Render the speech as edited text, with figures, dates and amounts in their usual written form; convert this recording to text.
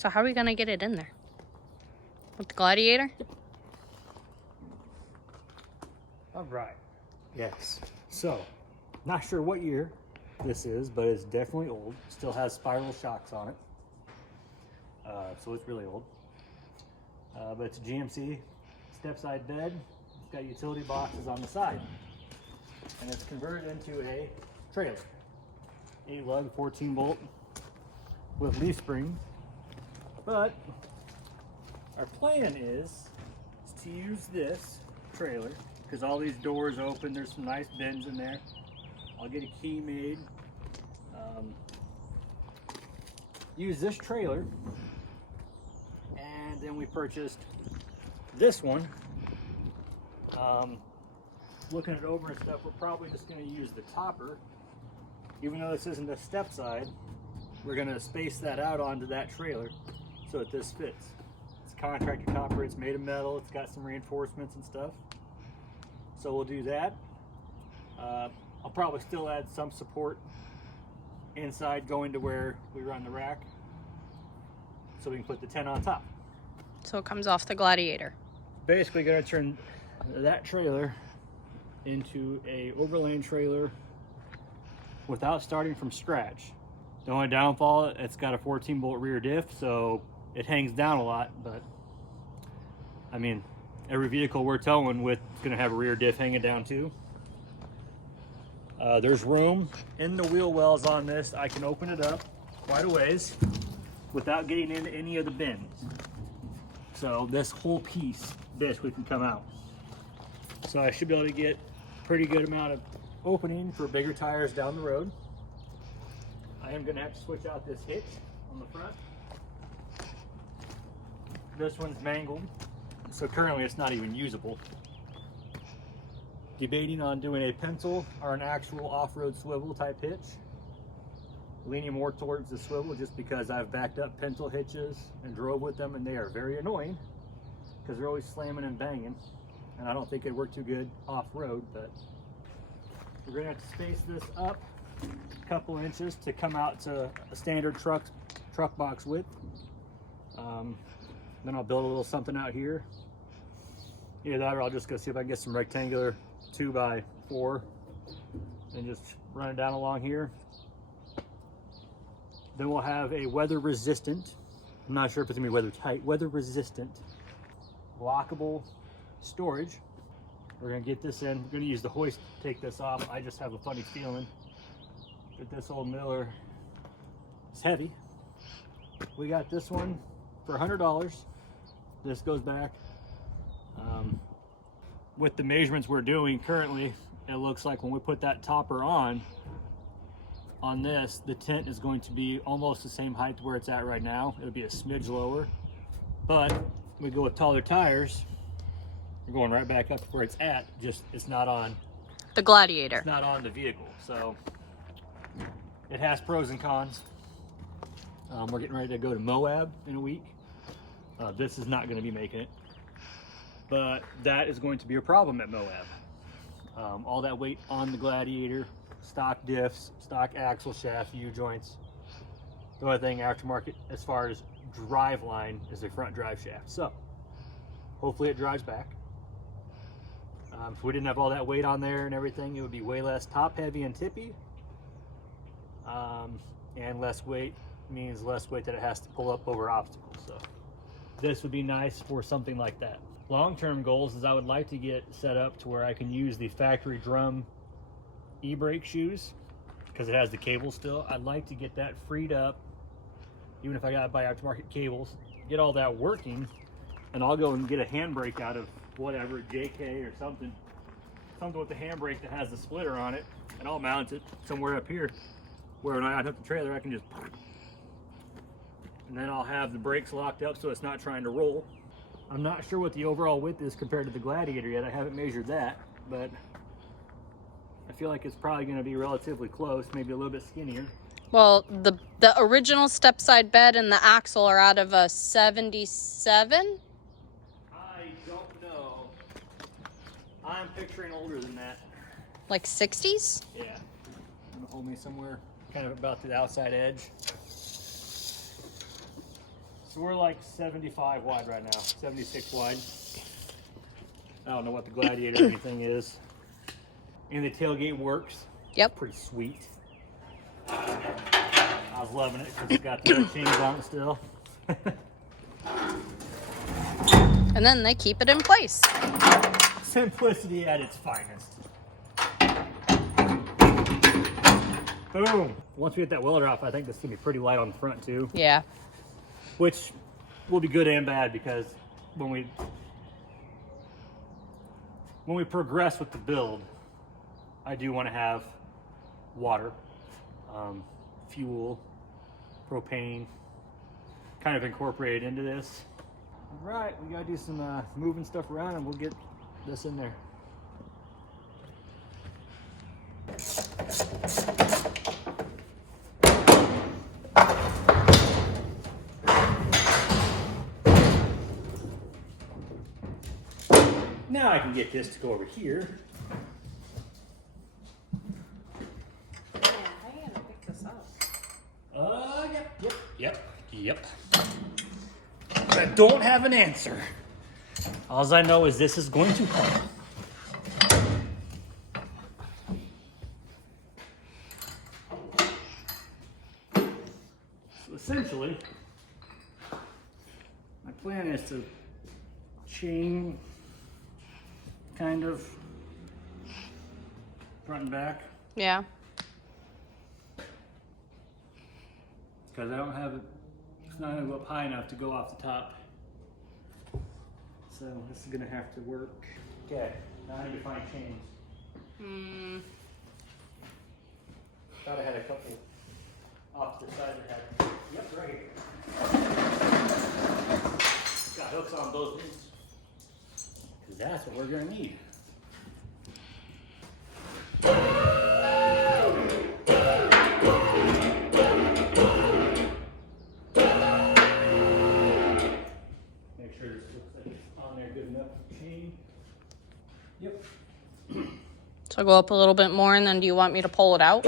So how are we gonna get it in there? With the Gladiator? All right. Yes. So, not sure what year this is, but it's definitely old. Still has spiral shocks on it. So it's really old. But it's a GMC step-side bed. It's got utility boxes on the side. And it's converted into a trailer. 8-lug, 14-bolt with leaf springs. But our plan is to use this trailer because all these doors open. There's some nice bins in there. I'll get a key made. Use this trailer, and then we purchased this one. Looking it over and stuff, we're probably just going to use the topper. Even though this isn't a step side, we're going to space that out onto that trailer so that this fits. It's contracted copper, it's made of metal, it's got some reinforcements and stuff. So we'll do that. I'll probably still add some support inside going to where we run the rack so we can put the tent on top. So it comes off the Gladiator. Basically going to turn that trailer into a overland trailer without starting from scratch. The only downfall, it's got a 14-bolt rear diff, so it hangs down a lot, but I mean, every vehicle we're towing with is going to have a rear diff hanging down too. There's room in the wheel wells on this. I can open it up quite a ways without getting into any of the bins. So this whole piece basically can come out. So I should be able to get a pretty good amount of opening for bigger tires down the road. I am going to have to switch out this hitch on the front. This one's mangled, so currently it's not even usable. Debating on doing a pencil or an actual off-road swivel type hitch. Leaning more towards the swivel just because I've backed up pencil hitches and drove with them, and they are very annoying because they're always slamming and banging, and I don't think they work too good off-road. But we're going to have to space this up a couple inches to come out to a standard truck box width. Then I'll build a little something out here. Either that, or I'll just go see if I can get some rectangular 2x4 and just run it down along here. Then we'll have a weather resistant, I'm not sure if it's gonna be weather tight, weather resistant lockable storage. We're gonna get this in. We're gonna use the hoist to take this off. I just have a funny feeling that this old Miller is heavy. We got this one for $100. This goes back. With the measurements we're doing currently, it looks like when we put that topper on this, the tent is going to be almost the same height to where it's at right now. It'll be a smidge lower, but we go with taller tires, we're going right back up to where it's at, just it's not on The Gladiator. it's not on the vehicle. So it has pros and cons. We're getting ready to go to Moab in a week. This is not going to be making it, but that is going to be a problem at Moab. All that weight on the Gladiator, stock diffs, stock axle shaft, U-joints. The only thing aftermarket as far as drive line is a front drive shaft. So hopefully it drives back. If we didn't have all that weight on there and everything, it would be way less top heavy and tippy. And less weight means less weight that it has to pull up over obstacles. So this would be nice for something like that. Long-term goals is I would like to get set up to where I can use the factory drum e-brake shoes because it has the cable still. I'd like to get that freed up, even if I gotta buy aftermarket cables, get all that working, and I'll go and get a handbrake out of whatever, JK or something with the handbrake that has the splitter on it, and I'll mount it somewhere up here where when I hook the trailer I can just, and then I'll have the brakes locked up so it's not trying to roll. I'm not sure what the overall width is compared to the Gladiator yet. I haven't measured that, but I feel like it's probably going to be relatively close, maybe a little bit skinnier. Well, the original step side bed and the axle are out of a 77? I don't know. I'm picturing older than that. Like 60s? Yeah. I'm gonna hold me somewhere kind of about to the outside edge. So So we're like 75 wide right now, 76 wide. I don't know what the Gladiator or anything is. And the tailgate works. Yep. Pretty sweet. I was loving it because it's got the chains on it still. And then they keep it in place. Simplicity at its finest. Boom. Once we get that welder off, I think this is gonna be pretty light on the front too. Yeah. Which will be good and bad because when we progress with the build, I do want to have water, fuel, propane, kind of incorporated into this. All right, we gotta do some moving stuff around and we'll get this in there. Now I can get this to go over here. Yeah, how are you gonna pick this up? Yep. I don't have an answer. All I know is this is going to help. So essentially, my plan is to chain kind of front and back Yeah. because I don't have it. It's not going to go up high enough to go off the top. So this is going to have to work. Okay, now I need to find chains. Thought I had a couple off to the side that had. Yep, right here. Got hooks on both ends. Because that's what we're going to need. Make sure this looks like it's on there good enough. Chain. Yep. So go up a little bit more, and then do you want me to pull it out?